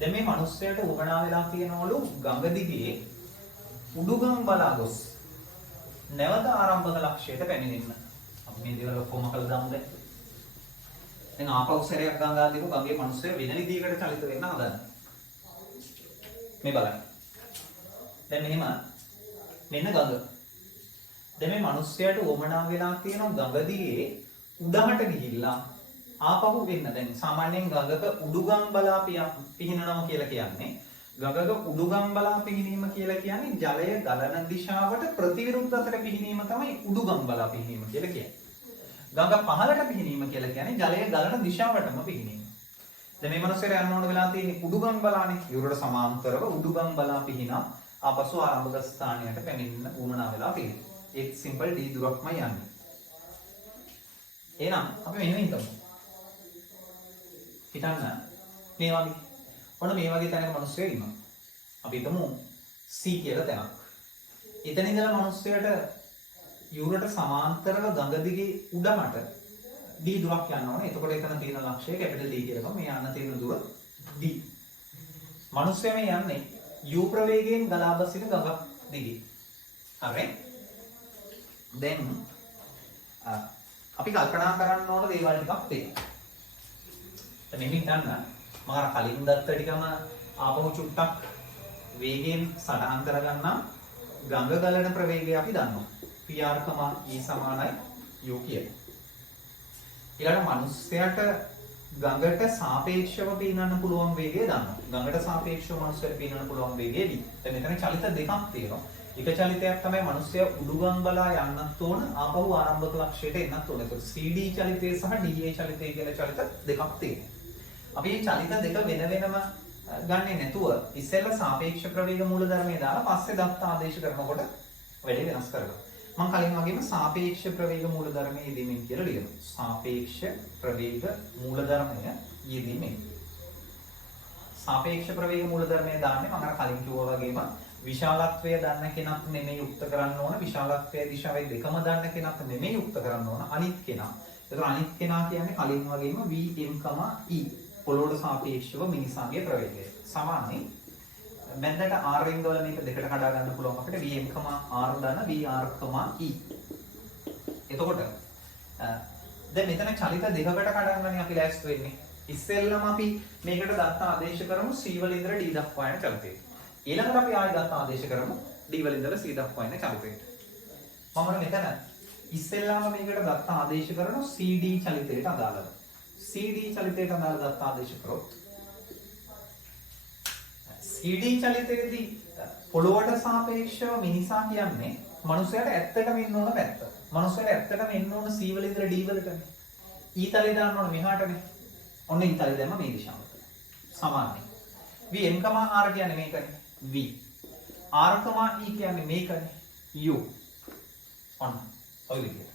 දැන් මේ මිනිස්සයාට උවමනා වෙලා තියෙනවලු ගඟ දිගේ උඩුගම් බලා ගොස් නැවත ආරම්භක ලක්ෂයට පැමිණෙන්න. අපි මේ දේවල් ඔක්කොම කළා දාමු දැන්. දැන් ආපහු සැරයක් ගංගා දිගු ගඟේ මිනිස්සු වෙන විදිහකට චලිත වෙන්න හදනවා. මේ බලන්න. දැන් මෙහෙම මෙන්න ගඟ. දැන් මේ මිනිස්සයාට උවමනා වෙලා තියෙන ගඟ දිගේ උඩහට ගිහිල්ලා ආපහු වෙන්න. දැන් සාමාන්‍යයෙන් ගඟක උඩුගම් බලා පිහිනනවා කියලා කියන්නේ ගඟක උඩුගම් බලා පිහිනීම කියලා කියන්නේ ජලය ගලන දිශාවට ප්‍රතිවිරුද්ධ අතර පිහිනීම තමයි උඩුගම් බලා පිහිනීම කියලා කියන්නේ. ගඟ පහළට පිහිනීම කියලා කියන්නේ ජලය ගලන දිශාවටම පිහිනීම. දැන් මේ මනුස්සයර යන්න ඕන වෙලා තියෙන්නේ උඩුගම් බලානේ. යුරට සමාන්තරව උඩුගම් බලා පිහිනා ආපසු ආරම්භක ස්ථානයට පැමිණෙන්න උවමනා වෙලා තියෙනවා. ඒක සිම්පල් d දුරක්මයි යන්නේ. එහෙනම් අපි මෙහෙම හිතමු. හිතන්න මේ වගේ ඔන්න මේ වගේ තැනක මිනිස්සු ඉන්නවා. අපි හිතමු C කියලා තැනක්. එතන ඉඳලා මිනිස්සුන්ට යුරට සමාන්තරව ගඟ දිගේ උඩමට d දුරක් යන්න ඕනේ. එතකොට එතන තියෙන ලක්ෂය කැපිටල් D කියලා මේ යන්න තියෙන දුර d. මිනිස්සුම යන්නේ u ප්‍රවේගයෙන් ගලා බසින ගඟක් දිගේ. හරි. දැන් අපි කල්පනා කරන්න ඕන දේවල් ටිකක් තියෙනවා. දැන් මෙහෙම හිතන්න මම අර කලින් දත්ත ටිකම ආපහු චුට්ටක් වේගයෙන් සටහන් කරගන්නම්. ගඟ ගලන ප්‍රවේගය අපි දන්නවා. PR, E සමානයි U කියලා. ඊළඟ මිනිස්සයාට ගඟට සාපේක්ෂව පීනන්න පුළුවන් වේගය දන්නවා. ගඟට සාපේක්ෂව මිනිස්සුන්ට පීනන්න පුළුවන් වේගය D. දැන් මෙතන චලිත දෙකක් තියෙනවා. එක චලිතයක් තමයි මිනිස්සයා උඩුගම් බලා යන්නත් ඕන ආපහු ආරම්භක ලක්ෂයට එන්නත් ඕන. ඒක CD චලිතය සහ DA චලිතය කියලා චලිත දෙකක් තියෙනවා. අපි මේ චලිත දෙක වෙන වෙනම ගන්නේ නැතුව ඉස්සෙල්ලා සාපේක්ෂ ප්‍රවේග මූලධර්මය දාලා පස්සේ දත්ත ආදේශ කරනකොට වැඩි වෙනස් කරගන්න. මම කලින් වගේම සාපේක්ෂ ප්‍රවේග මූලධර්මයේ යෙදීමෙන් කියලා ලියනවා. සාපේක්ෂ ප්‍රවේග මූලධර්මය යෙදීමෙන්. සාපේක්ෂ ප්‍රවේග මූලධර්මයේ දාන්නේ මම අර කලින් කිව්වා වගේම විශාලත්වය දන්න කෙනත් නෙමෙයි යුක්ත කරන්න ඕන. විශාලත්වය දිශාවේ දෙකම දන්න කෙනත් නෙමෙයි යුක්ත කරන්න ඕන. අනිත් කෙනා. ඒතර අනිත් කෙනා කියන්නේ කලින් වගේම Vm, E පොළොවට සාපේක්ෂව මිනිසාගේ ප්‍රවේගය. සමානයි. මැදට R රින්ග වල මේක දෙකට කඩා ගන්න පුළුවන් අපිට Vm, R දාන Vr, E. එතකොට දැන් මෙතන චලිත දෙකකට කඩන්නනේ අපි ලෑස්ති වෙන්නේ. ඉස්සෙල්ලම අපි මේකට දත්ත ආදේශ කරමු C වල ඉඳලා D දක්වා යන චලිතය. ඊළඟට අපි ආයෙ දත්ත ආදේශ කරමු D වල ඉඳලා C දක්වා යන චලිතයට. මම මෙතන ඉස්සෙල්ලාම මේකට දත්ත ආදේශ කරන CD චලිතයට අදාළව. CD චලිතයට අදාළ දත්ත ආදේශ කරොත් CD චලිතයේදී පොළොවට සාපේක්ෂව මිනිසා කියන්නේ මනුස්සයාට ඇත්තටම ඉන්න ඕන පැත්ත. මනුස්සයාට ඇත්තටම එන්න ඕන C වල ඉඳලා D වලටනේ. E තලේ දාන්න ඕන මෙහාටනේ. ඔන්න E තලේ දැම්ම මේ දිශාවට. සමානයි. Vm, R කියන්නේ මේකනේ. V. R, E කියන්නේ මේකනේ. U. ඔන්න. ඔය විදිහට.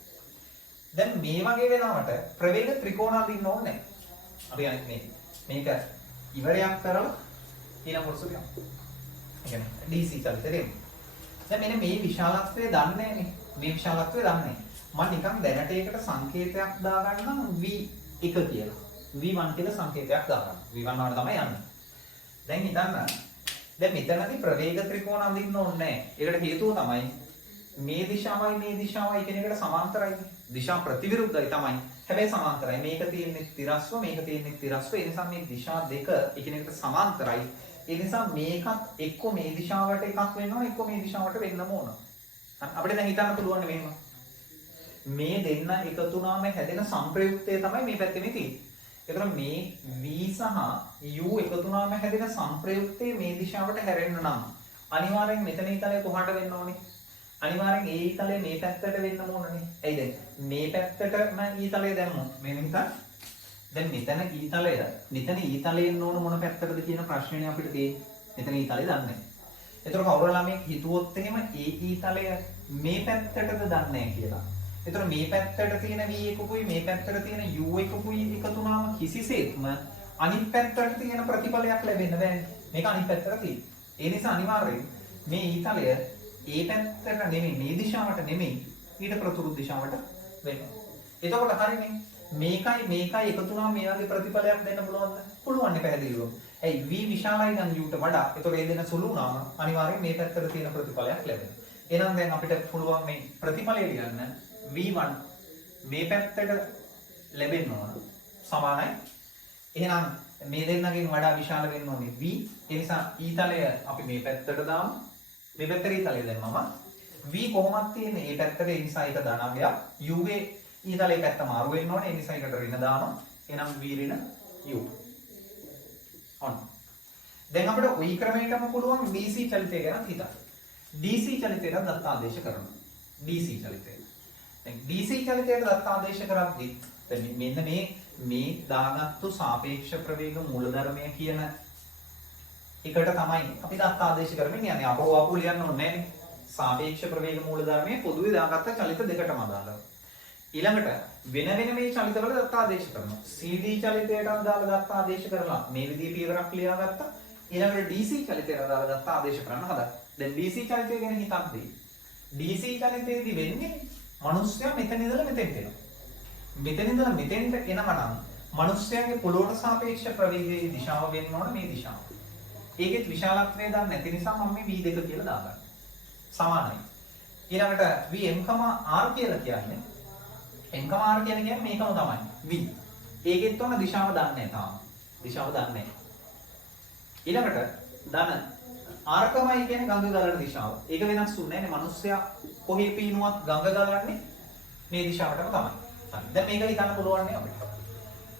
දැන් මේ වගේ වෙනවට ප්‍රවේග ත්‍රිකෝණ අඳින්න ඕනේ නැහැ. අපි අනිත් මේක ඉවරයක් කරලා ඊළඟ කොටසට යමු. ඒ කියන්නේ DC චලිතේ. දැන් මෙන්න මේ විශාලත්වය දන්නේ නැනේ. මේ විශාලත්වය දන්නේ නැහැ. මම නිකන් දැනට ඒකට සංකේතයක් දාගන්නම් V1 කියලා. V1 කියලා සංකේතයක් දාගන්න. V1 වල තමයි යන්නේ. දැන් හිතන්න දැන් මෙතනදී ප්‍රවේග ත්‍රිකෝණ අඳින්න ඕනේ නැහැ. ඒකට හේතුව තමයි මේ දිශාවයි මේ දිශාවයි කෙනෙකුට සමාන්තරයි. දිශා ප්‍රතිවිරුද්ධයි තමයි. හැබැයි සමාන්තරයි. මේක තියෙන්නේ තිරස්ව මේක තියෙන්නේ තිරස්ව. ඒ නිසා මේ දිශා දෙක එකිනෙකට සමාන්තරයි. ඒ නිසා මේකත් එක්ක මේ දිශාවට එකක් වෙන්න ඕන එක්ක මේ දිශාවට වෙන්නම ඕන. අපිට දැන් හිතන්න පුළුවන් මෙහෙම. මේ දෙන්න එකතු වුණාම හැදෙන සංප්‍රයුක්තය තමයි මේ පැත්තේ තියෙන්නේ. ඒතර මේ V සහ U එකතු වුණාම හැදෙන සංප්‍රයුක්තය මේ දිශාවට හැරෙන්න නම් අනිවාර්යෙන් මෙතන ඊතලය කොහාට වෙන්න ඕනේ? අනිවාර්යෙන් ඒ ඊතලය මේ පැත්තට වෙන්න ඕනනේ. ඇයි දැන් මේ පැත්තටම ඊතලය දැම්මොත් මෙන්න හිතන්න. දැන් මෙතන ඊතලය එන්න ඕන මොන පැත්තටද කියන ප්‍රශ්නේ අපිට තියෙන්නේ. මෙතන ඊතලය දන්නේ නැහැ. ඒතර කවුරු ළමෙක් හිතුවොත් එහෙම ඒ ඊතලය මේ පැත්තටද දන්නේ නැහැ කියලා. ඒතර මේ පැත්තට තියෙන V එකකුයි මේ පැත්තට තියෙන U එකකුයි එකතු වුණාම කිසිසේත්ම අනිත් පැත්තට තියෙන ප්‍රතිඵලයක් ලැබෙන්න බෑනේ. මේක අනිත් පැත්තට තියෙන්නේ. ඒ නිසා අනිවාර්යෙන් මේ ඊතලය ඒ පැත්තට නෙමෙයි මේ දිශාවට නෙමෙයි ඊට ප්‍රතිවිරුද්ධ දිශාවට වෙන්න. එතකොට හරිනේ මේකයි එකතු වුණාම මේ වගේ ප්‍රතිඵලයක් දෙන්න පුළුවන්ද? පුළුවන් නේ පැහැදිලිව. ඇයි V විශාලයි නම් U ට වඩා. ඒතකොට ඒ දෙන්න සුළු වුණාම අනිවාර්යෙන් මේ පැත්තට තියෙන ප්‍රතිඵලයක් ලැබෙනවා. එහෙනම් දැන් අපිට පුළුවන් මේ ප්‍රතිඵලය ලියන්න V1 මේ පැත්තට ලැබෙන්න ඕන සමානයි. එහෙනම් මේ දෙන්නගෙන් වඩා විශාල වෙන්න ඕනේ V. ඒ නිසා ඊතලය අපි මේ පැත්තට දාමු. මේ පැත්තට ඊතලය දැම්මම V කොහොමද තියෙන්නේ? මේ පැත්තට ඒ නිසා ඒක ධනාංගයක්. U ගේ ඊතලයේ පැත්ත මාරු වෙන්න ඕනේ. ඒ නිසා ඒකට ඍණ දානවා. එහෙනම් V ඍණ U. ඔන්න. දැන් අපිට ওই ක්‍රමයටම පුළුවන් DC චලිතය ගැන හිතන්න. DC චලිතයට දත්ත ආදේශ කරනවා. DC චලිතයට. දැන් DC චලිතයට දත්ත ආදේශ කරද්දී දැන් මෙන්න මේ දාගත්තු සාපේක්ෂ ප්‍රවේග මූලධර්මය කියන එකට තමයි අපි දත්ත ආදේශ කරමින් යන්නේ. අපෝ ලියන්න ඕනේ නෑනේ. සාපේක්ෂ ප්‍රවේග මූලධර්මයේ පොදුවේ දාගත්ත චලිත දෙකටම අදාළව. ඊළඟට වෙන මේ චලිතවල දත්ත ආදේශ කරනවා. CD චලිතයට අදාළ දත්ත ආදේශ කරලා මේ විදිහේ පියවරක් ලියාගත්තා. ඊළඟට DC චලිතයට අදාළ දත්ත ආදේශ කරන්න හදා. දැන් DC චලිතය ගැන හිතද්දී DC චලිතයේදී වෙන්නේ මිනිස්සයා මෙතන ඉඳලා මෙතෙන්ට එනවා. මෙතන ඉඳලා මෙතෙන්ට එනවා නම් මිනිස්සයාගේ පොළොවට සාපේක්ෂ ප්‍රවේගයේ දිශාව වෙන්න ඕන මේ දිශාව. ඒකෙත් විශාලත්වය දන්නේ නැති නිසා මම මේ V2 කියලා දාගන්නවා. සමානයි. ඊළඟට Vm,R කියලා කියන්නේ M,R කියන්නේ මේකම තමයි. V. ඒකෙත් උන දිශාව දන්නේ නැහැ තාම. දිශාව දන්නේ නැහැ. ඊළඟට ධන R,යි කියන්නේ ගංග ගලන දිශාව. ඒක වෙනස් වෙන්නේ නැහැ නේ. මිනිස්සයා කොහේ පීනුවත් ගංග ගලන්නේ මේ දිශාවටම තමයි. හරි. දැන් මේක හිතන්න පුළුවන් නේ අපිට.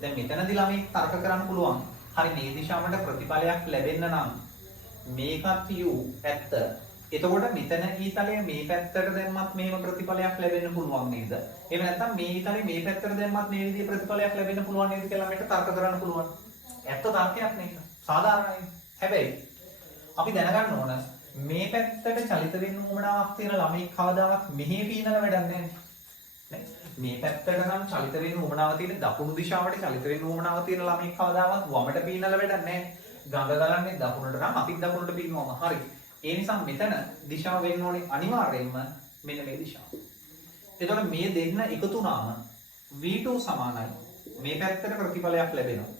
දැන් මෙතනදී ළමයි තර්ක කරන්න පුළුවන්. හරි මේ දිශාවට ප්‍රතිඵලයක් ලැබෙන්න නම් මේකත් u ඇත්ත. එතකොට මෙතන ඊතලය මේ පැත්තට දැම්මත් මේව ප්‍රතිඵලයක් ලැබෙන්න පුළුවන් නේද? එහෙම නැත්නම් මේ ඊතලය මේ පැත්තට දැම්මත් මේ විදිහේ ප්‍රතිඵලයක් ලැබෙන්න පුළුවන් නේද කියලා අපිට තර්ක කරන්න පුළුවන්. ඇත්ත තර්කයක් නේ. සාධාරණයි. හැබැයි අපි දැනගන්න ඕන මේ පැත්තට චලිත වෙන්න උවමනාවක් තියෙන ළමයි කවදාවත් මෙහෙ පීනලා වැඩක් නැහැ නේ. මේ පැත්තට නම් චලිත වෙන්න උවමනාව තියෙන දකුණු දිශාවට චලිත වෙන්න උවමනාව තියෙන ළමයි කවදාවත් වමට පීනලා වැඩක් නැහැ. ගඟ ගලන්නේ දකුණට නම් අපිත් දකුණට පීනවම හරි. ඒ නිසා මෙතන දිශාව වෙන්න ඕනේ අනිවාර්යයෙන්ම මෙන්න මේ දිශාව. එතකොට මේ දෙන්න එකතු වුණාම V2 සමානයි මේ පැත්තට ප්‍රතිඵලයක් ලැබෙනවා.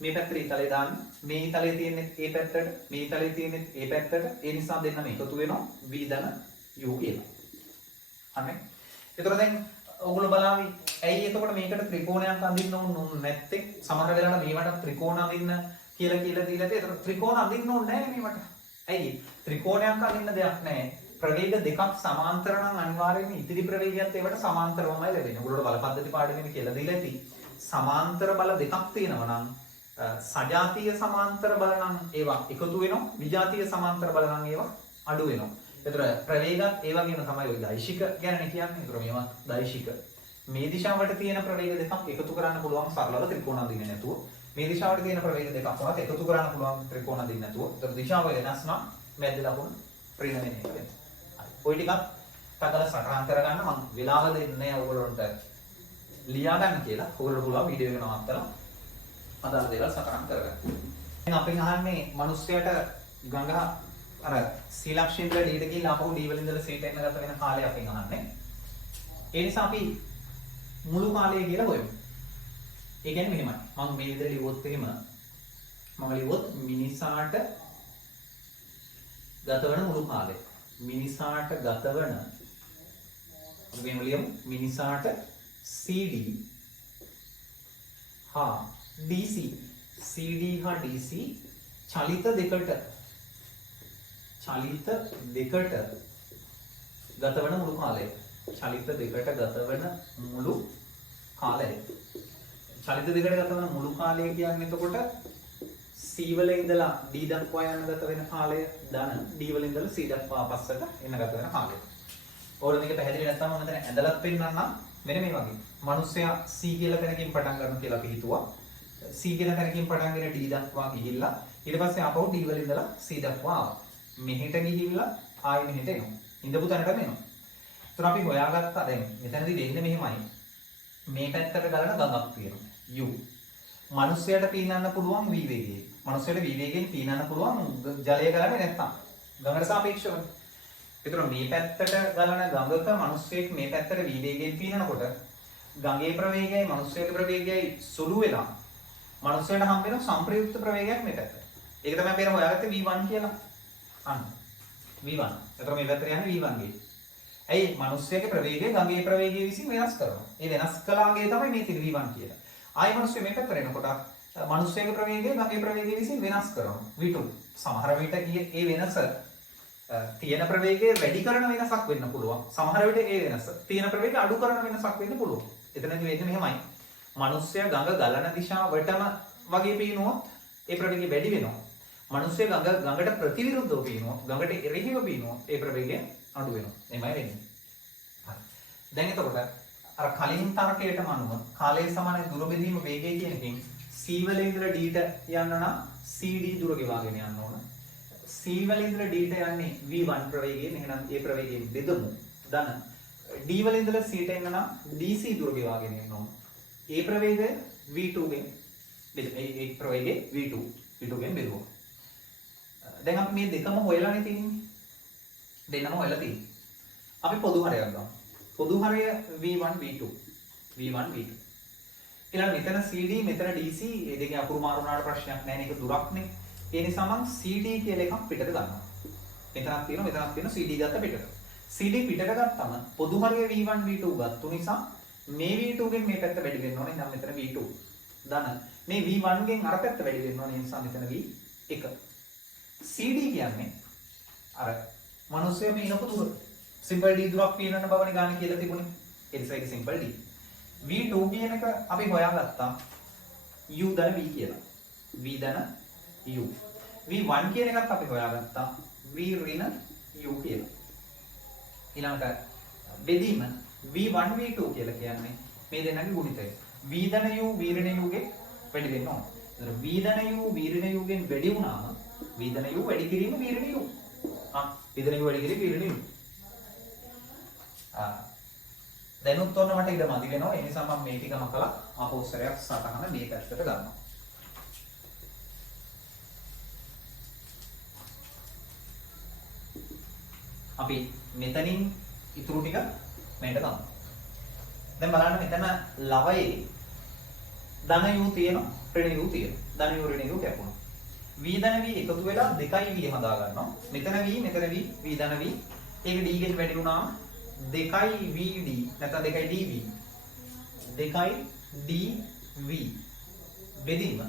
මේ පැත්තට ඊතලය දාන්න මේ ඊතලයේ තියෙන්නේ ඒ පැත්තට මේ ඊතලයේ තියෙන්නේ ඒ පැත්තට ඒ නිසා දෙන්නම එකතු වෙනවා V ධන U කියලා. හරි. එතකොට දැන් ඔයගොල්ලෝ බලાવી ඇයි එතකොට මේකට ත්‍රිකෝණයක් අඳින්න ඕන නැත්තේ? සමහර වෙලාවට මේවට ත්‍රිකෝණ අඳින්න කියලා දීලා තියෙනවා. එතකොට ත්‍රිකෝණ අඳින්න ඕනේ නැහැ මේවට. ඇයි? ත්‍රිකෝණයක් අඳින්න දෙයක් නැහැ. ප්‍රවේග දෙකක් සමාන්තර නම් අනිවාර්යයෙන්ම ඉතිරි ප්‍රවේගයත් ඒවට සමාන්තරවමයි ලැබෙන්නේ. ඔයගොල්ලෝ බල පද්ධති පාඩමේ කියලා දීලා ඇති. සමාන්තර බල දෙකක් තියෙනවා නම් සජාතීය සමාන්තර බල නම් ඒවා එකතු වෙනවා. විජාතීය සමාන්තර බල නම් ඒවා අඩු වෙනවා. ඒතර ප්‍රවේගත් ඒ වගේම තමයි ওই දෛශික ගැනනේ කියන්නේ. ඒතර මේවා දෛශික. මේ දිශාවට තියෙන ප්‍රවේග දෙකක් එකතු කරන්න පුළුවන් සරලව ත්‍රිකෝණ අඳින්නේ නැතුව. මේ දිශාවට තියෙන ප්‍රවේග දෙකක් වුණත් එකතු කරන්න පුළුවන් ත්‍රිකෝණ අඳින්නේ නැතුව. ඒතර දිශාව වෙනස් නම් මැද ලකුණු ඍණ වෙන්නේ නැහැ. හරි. ওই ටිකත් තකල සටහන් කරගන්න මම වෙලාව දෙන්නේ ඔයගොල්ලන්ට ලියා ගන්න කියලා. ඔයගොල්ලෝ පුළුවන් වීඩියෝ එක නවත්තලා අදාළ දේවල් සටහන් කරගන්න. දැන් අපෙන් අහන්නේ මිනිස්සයාට ගඟ අර සීලක්ෂේත්‍ර ඩීට ගිහිල්ලා අපහු ඩී වලින් ඉඳලා සීට එන්න ගත වෙන කාලය අපෙන් අහන්නේ. ඒ නිසා අපි මුළු කාලය කියලා හොයමු. ඒ කියන්නේ මෙහෙමයි. මම මේ විදිහට ලිව්වොත් එහෙම මම ලිව්වොත් මිනිසාට ගතවන මුළු කාලය. මිනිසාට ගතවන අපි මේ ලියමු මිනිසාට CD හා DC CD හා DC චලිත දෙකට ගතවන මුළු කාලය. චලිත දෙකට ගතවන මුළු කාලය. චලිත දෙකට ගතවන මුළු කාලය කියන්නේ එතකොට C වල ඉඳලා D දක්වා යන ගත වෙන කාලය ධන D වල ඉඳලා C දක්වා පස්සට එන ගත වෙන කාලය. ඕන මේක පැහැදිලි නැත්නම් මම දැන් ඇඳලත් පෙන්නන්නම්. මෙන්න මේ වගේ. මිනිස්සයා C කියලා තැනකින් පටන් ගන්න කියලා අපි හිතුවා. C කියලා තැනකින් පටන්ගෙන D දක්වා ගිහිල්ලා ඊට පස්සේ ආපහු D වල ඉඳලා C දක්වා ආවා. මෙහෙට ගිහිල්ලා ආයෙ මෙහෙට එනවා. ඉඳපු තැනටම එනවා. ඒතර අපි හොයාගත්තා දැන් මෙතනදී දෙන්නේ මෙහෙමයි. මේ පැත්තට ගලන ගඟක් තියෙනවා. U. මිනිස්සයාට පීනන්න පුළුවන් V වේගයෙන්. මිනිස්සයාට V වේගයෙන් පීනන්න පුළුවන් ජලය ගලන්නේ නැත්තම්. ගඟට සාපේක්ෂව. ඒතර මේ පැත්තට ගලන ගඟක මිනිස්සෙක් මේ පැත්තට V වේගයෙන් පීනනකොට ගඟේ ප්‍රවේගයයි මිනිස්සයාගේ ප්‍රවේගයයි සුළු වෙලා මිනිස්සයාට හම්බ වෙන සම්ප්‍රයුක්ත ප්‍රවේගයක් මේ පැත්තට. ඒක තමයි අපි හොයාගත්තේ V1 කියලා. අන්න V1. ඒතර මේ පැත්තට යන්නේ V1 ගේ. ඇයි මිනිස්සයාගේ ප්‍රවේගය ගඟේ ප්‍රවේගය විසින් වෙනස් කරනවා. ඒ වෙනස් කළාගේ තමයි මේ තියෙන V1 කියලා. ආයි මිනිස්සු මේ පැත්තට එනකොට මිනිස්සයාගේ ප්‍රවේගය ගඟේ ප්‍රවේගය විසින් වෙනස් කරනවා. V2. සමහර විට ඒ වෙනස තියෙන ප්‍රවේගය වැඩි කරන වෙනසක් වෙන්න පුළුවන්. සමහර විට ඒ වෙනස තියෙන ප්‍රවේගය අඩු කරන වෙනසක් වෙන්න පුළුවන්. එතනදී වෙන්නේ මෙහෙමයි. මිනිස්සයා ගඟ ගලන දිශාවටම වගේ පේනොත් ඒ ප්‍රවේගය වැඩි වෙනවා. මිනිස්සු ගඟට ප්‍රතිවිරුද්ධව පීනනවා. ගඟට එරෙහිව පීනනවා. ඒ ප්‍රවේගය අඩු වෙනවා. එමය වෙන්නේ. හරි. දැන් එතකොට අර කලින් තර්කයටම අනුව කාලය සමාන දුර බෙදීම වේගය කියන එකෙන් c වල ඉඳලා d ට යන්න නම් cd දුර ගෙවාගෙන යන්න ඕන. c වල ඉඳලා d ට යන්නේ v1 ප්‍රවේගයෙන්. එහෙනම් ඒ ප්‍රවේගයෙන් බෙදමු. ධන d වල ඉඳලා c ට එන්න නම් dc දුර ගෙවාගෙන යන්න ඕන. ඒ ප්‍රවේගය v2 ගෙන් ඒ ප්‍රවේගය v2 ගෙන් බෙදුවා. දැන් අපි මේ දෙකම හොයලානේ තියෙන්නේ. දෙන්නම හොයලා තියෙන්නේ. අපි පොදු හරයක් ගමු. පොදු හරය v1 v2 v1 v2. ඊළඟ මෙතන cd මෙතන dc මේ දෙකේ අකුරු මාරු වුණාට ප්‍රශ්නයක් නැහැ නේ. ඒක දුරක්නේ. ඒ නිසා මම cd කියලා එකක් පිටට ගන්නවා. මෙතනක් තියෙනවා cd ගත්ත පිටට. cd පිටට ගත්තම පොදු හරය v1 v2 ගත්තු නිසා මේ v2 ගෙන් මේ පැත්ත වැඩි වෙන්න ඕනේ. නම් මෙතන v2 ධන මේ v1 ගෙන් අර පැත්ත වැඩි වෙන්න ඕනේ. ඒ නිසා මෙතන v1. cd කියන්නේ අර මනුස්සය මේ ඉනපු දුර. සිම්පල් d දුරක් පිනන බවනේ ගන්න කියලා තිබුණේ. ඒ නිසා ඒක සිම්පල් d. v2 කියන එක අපි හොයාගත්තා u ධන v කියලා. v ධන u. v1 කියන එකත් අපි හොයාගත්තා v ඍණ u කියලා. ඊළඟට බෙදීම v1 v2 කියලා කියන්නේ මේ දෙන්නගේ ගුණිතය. v ධන u v ඍණ u ගේ වැඩි වෙන්න ඕන. ඒතර v ධන u v ඍණ u ගෙන් වැඩි වුණාම v ධන u වැඩි කිරීම v ඍණ u. v ධන u වැඩි කිරීම v ඍණ u. දැනුත් ඔන්න මට ඉඩ මදි වෙනවා. ඒ නිසා මම මේ ටිකම කළා. ආපෝස්තරයක් සටහන මේ පැත්තට ගන්නවා. අපි මෙතනින් ඉතුරු ටික මෙහෙට ගමු. දැන් බලන්න මෙතන ලවයේ ධන u තියෙනවා, ඍණ u තියෙනවා. ධන u ඍණ u කැපුණා. v ධන v එකතු වෙලා 2v හදා ගන්නවා. මෙතන v මෙතන v v ධන v ඒක d ගෙන් වැඩි වුණාම 2vd නැත්නම් 2dv 2dv බෙදීම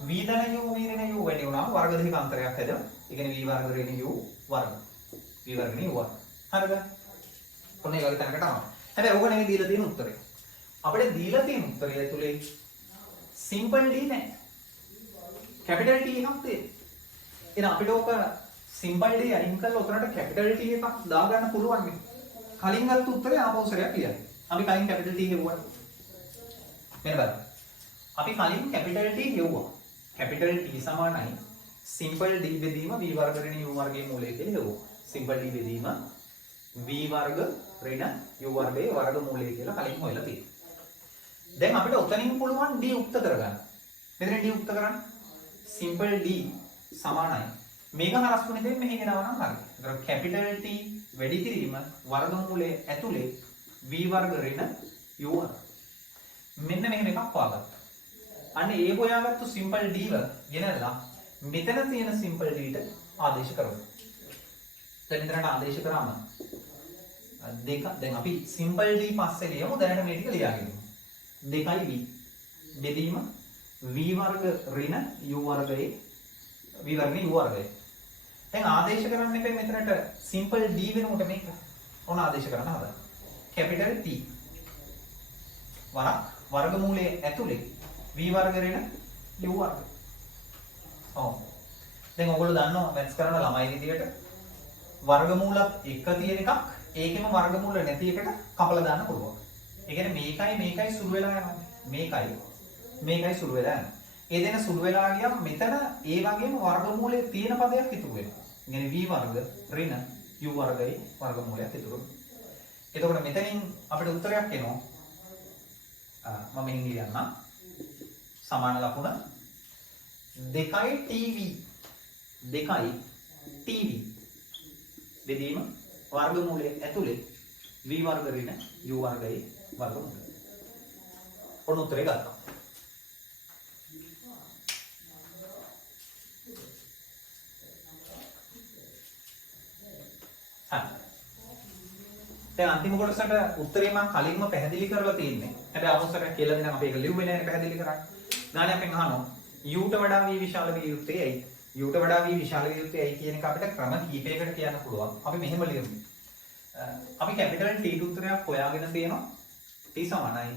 v ධන u v ඍණ u වැඩි වුණාම වර්ග දෙක අන්තරයක් හැදෙනවා. ඒ කියන්නේ v වර්ග ඍණ u වර්ග v වර්ග ඍණ u වර්ග. හරිද? ඔන්න ඒ වගේ තැනකට ආවා. හැබැයි ඕක නෙවෙයි දීලා තියෙන උත්තරය. අපිට දීලා තියෙන උත්තරය ඇතුලේ සිම්පල් d නැහැ. කැපිටල් T එකක් තියෙනවා. එහෙනම් අපිට ඕක සිම්පල් d අයින් කරලා උතරට කැපිටල් T එකක් දාගන්න පුළුවන් නේ. කලින් ගත්ත උත්තරේ ආපෞසරයක් කියයි. අපි කලින් කැපිටල් T හෙව්වා. මෙන්න බලන්න. අපි කලින් කැපිටල් T හෙව්වා. කැපිටල් T සමානයි සිම්පල් d බෙදීම v වර්ග ඍණ u වර්ගයේ මූලය කියලා හෙව්වා. සිම්පල් d බෙදීම v වර්ග ඍණ u වර්ගයේ වර්ග මූලය කියලා කලින් හොයලා තියෙනවා. දැන් අපිට උතනින් පුළුවන් d උක්ත කරගන්න. මෙතන d උක්ත කරන්න. සිම්පල් d සමානයි මේක හරස් ගුණිතයෙන් මෙහි එනවා නම් හරි. ඒතර කැපිටල් T වැඩි කිරීම වර්ගමූලයේ ඇතුලේ v වර්ග ඍණ u වර්ග. මෙන්න මෙහෙම එකක් හොයාගත්තා. අන්න ඒ හොයාගත්තු සිම්පල් d ව ගෙනල්ලා මෙතන තියෙන සිම්පල් d ට ආදේශ කරමු. දැන් මෙතනට ආදේශ කරාම දෙක දැන් අපි සිම්පල් d පස්සේ ලියමු. දැනට මේ ටික ලියාගමු. 2v බෙදීම v වර්ග ඍණ u වර්ගයේ v වර්ගනේ u වර්ගය. දැන් ආදේශ කරන්න එපේ මෙතනට සිම්පල් d වෙනකොට මේක ඕන ආදේශ කරන්න හදන්න. කැපිටල් T වර්ගමූලයේ ඇතුලේ v වර්ග ඍණ u වර්ග. ඔව්. දැන් ඔයගොල්ලෝ දන්නවා මැත්ස් කරන ළමයි විදියට වර්ගමූලත් එක තියෙන එකක් ඒකෙම වර්ගමූල නැති එකට කපලා දාන්න පුළුවන්. ඒ කියන්නේ මේකයි සුළු වෙලා යනවා. මේකයි සුළු වෙලා යනවා. ඒ දෙන සුළු වෙලා ගියම මෙතන ඒ වගේම වර්ගමූලයේ තියෙන පදයක් ඉතුරු වෙනවා. يعني v වර්ග ඍණ u වර්ගයේ වර්ගමූලයක් ඉතුරු වෙනවා. එතකොට මෙතනින් අපිට උත්තරයක් එනවා. මම මෙහෙන් ලියන්නම්. සමාන ලකුණ 2tv 2tv බෙදීම වර්ගමූලයේ ඇතුලේ v වර්ග ඍණ u වර්ගයේ වර්ගමූලය. ඔන්න උත්තරේ ගත්තා. දැන් අන්තිම කොටසට උත්තරේ මම කලින්ම පැහැදිලි කරලා තියෙන්නේ. හැබැයි අවසරයක් කියලා දෙනම් අපි ඒක ලිව්වේ නැහැ පැහැදිලි කරන්න. ගානේ අපෙන් අහනවා u ට වඩා v විශාල විය යුත්තේ ඇයි? u ට වඩා v විශාල විය යුත්තේ ඇයි කියන එක අපිට ක්‍රම කීපයකට කියන්න පුළුවන්. අපි මෙහෙම ලියමු. අපි කැපිටල් T උත්තරයක් හොයාගෙන තියෙනවා. T සමානයි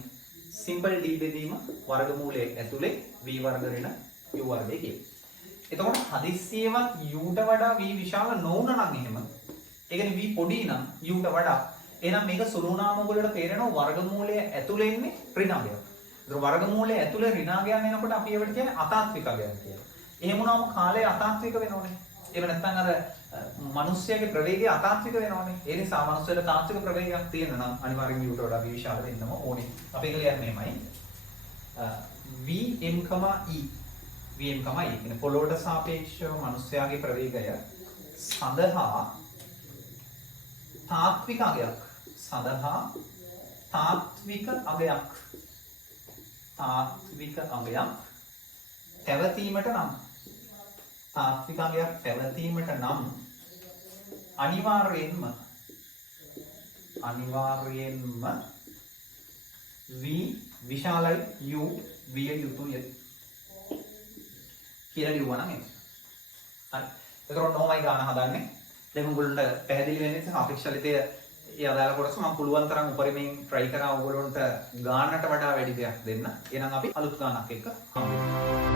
සිම්පල් d බෙදීම වර්ගමූලයේ ඇතුලේ v වර්ග ඍණ u වර්ගය කියලා. එතකොට හදිස්සියවත් u ට වඩා v විශාල නොවුන නම් එහෙම ඒ කියන්නේ v පොඩි නම් u ට වඩා එහෙනම් මේක සුළු නාමක වලට තේරෙනවා වර්ගමූලය ඇතුලේ ඉන්නේ ඍණාගයක්. ඒතර වර්ගමූලය ඇතුලේ ඍණාගයන් එනකොට අපි ඒවට කියන්නේ අතාත්විකගයන් කියලා. එහෙම වුණාම කාලය අතාත්වික වෙනවනේ. එහෙම නැත්නම් අර මිනිස්යාගේ ප්‍රවේගය අතාත්වික වෙනවනේ. ඒ නිසා මිනිස්යාට තාත්වික ප්‍රවේගයක් තියෙන නම් අනිවාර්යෙන් u ට වඩා v විශාල වෙන්නම ඕනේ. අපි ඒක ලියන්නේ මෙහෙමයි. vm, e කියන්නේ පොළොවට සාපේක්ෂව මිනිස්යාගේ ප්‍රවේගය සඳහා තාත්වික අගයක් පැවතීමට නම් අනිවාර්යෙන්ම v විශාලයි u විය යුතුය කියලා ලියුවා නම් ඒක. හරි. ඒතරොත් නොමයි ගාන හදන්නේ. දැන් උගලන්ට පැහැදිලි වෙන්නේ සාපේක්ෂලිතය ඒ අදාළ කොටස මම පුළුවන් තරම් උපරිමයෙන් try කරා ඔයගොල්ලන්ට ගානට වඩා වැඩි දෙයක් දෙන්න. එහෙනම් අපි අලුත් ගානක් එක්ක හම්බ වෙමු.